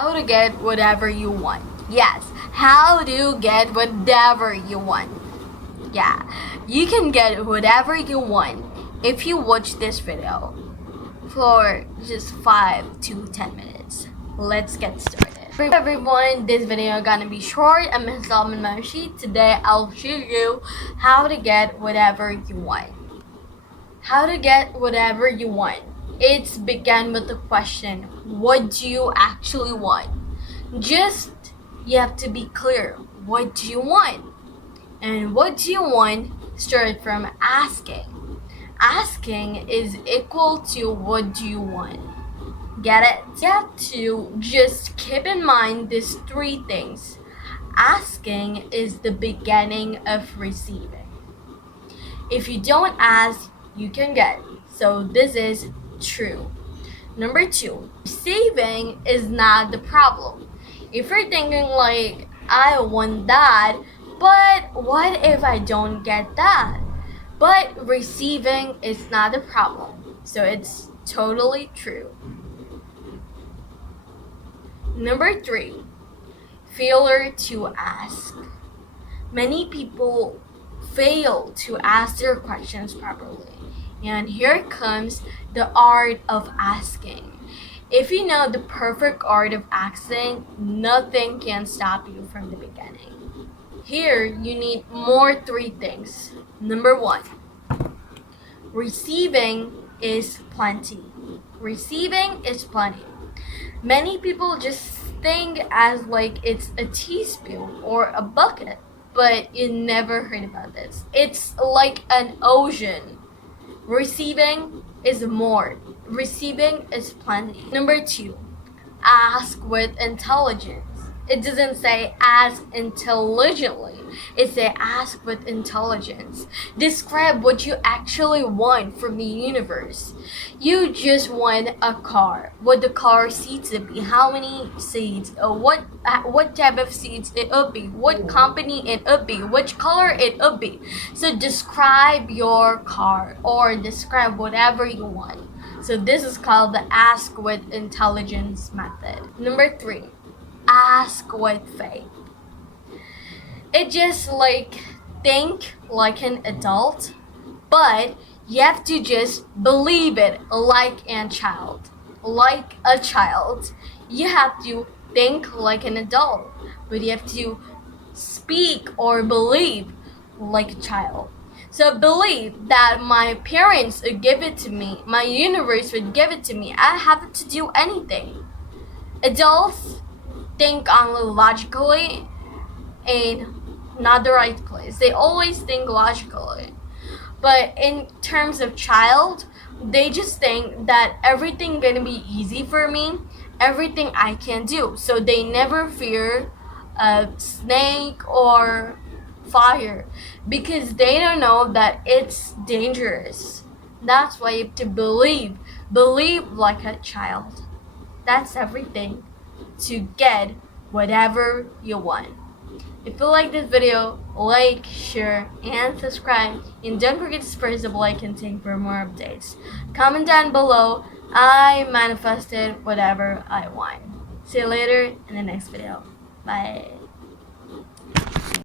How to get whatever you want. Yes, how to get whatever you want. Yeah, you can get whatever you want if you watch this video for just 5 to 10 minutes. Let's get started. Hey everyone, this video gonna be short. I'm Salman Mashi. Today I'll show you how to get whatever you want. How to get whatever you want. It's began with the question, what do you actually want? Just, you have to be clear. What do you want? And what do you want started from asking. Asking is equal to what do you want. Get it? You have to just keep in mind these three things. Asking is the beginning of receiving. If you don't ask, you can get. So this is true. Number 2, receiving is not the problem. If you're thinking like, I want that, but what if I don't get that? But receiving is not the problem. So it's totally true. Number 3, failure to ask. Many people fail to ask their questions properly. And here comes the art of asking. If you know the perfect art of asking, nothing can stop you from the beginning. Here, you need more 3 things. Number 1, receiving is plenty. Receiving is plenty. Many people just think as like it's a teaspoon or a bucket, but you never heard about this. It's like an ocean. Receiving is more. Receiving is plenty. Number 2, ask with intelligence. It doesn't say ask intelligently. It says ask with intelligence. Describe what you actually want from the universe. You just want a car. What the car seats would be. How many seats? What type of seats it would be. What company it would be. Which color it would be. So describe your car or describe whatever you want. So this is called the ask with intelligence method. Number 3, ask with faith. It just like think like an adult, but you have to just believe it like a child. Like a child. You have to think like an adult, but you have to speak or believe like a child. So believe that my parents would give it to me, my universe would give it to me. I don't have to do anything. Adults think only logically and not the right place. They always think logically. But in terms of child, they just think that everything gonna be easy for me, everything I can do. So they never fear a snake or fire because they don't know that it's dangerous. That's why you have to believe like a child. That's everything to get whatever you want. If you like this video, like, share, and subscribe. And don't forget to press the bell icon thing for more updates. Comment down below. I manifested whatever I want. See you later in the next video. Bye.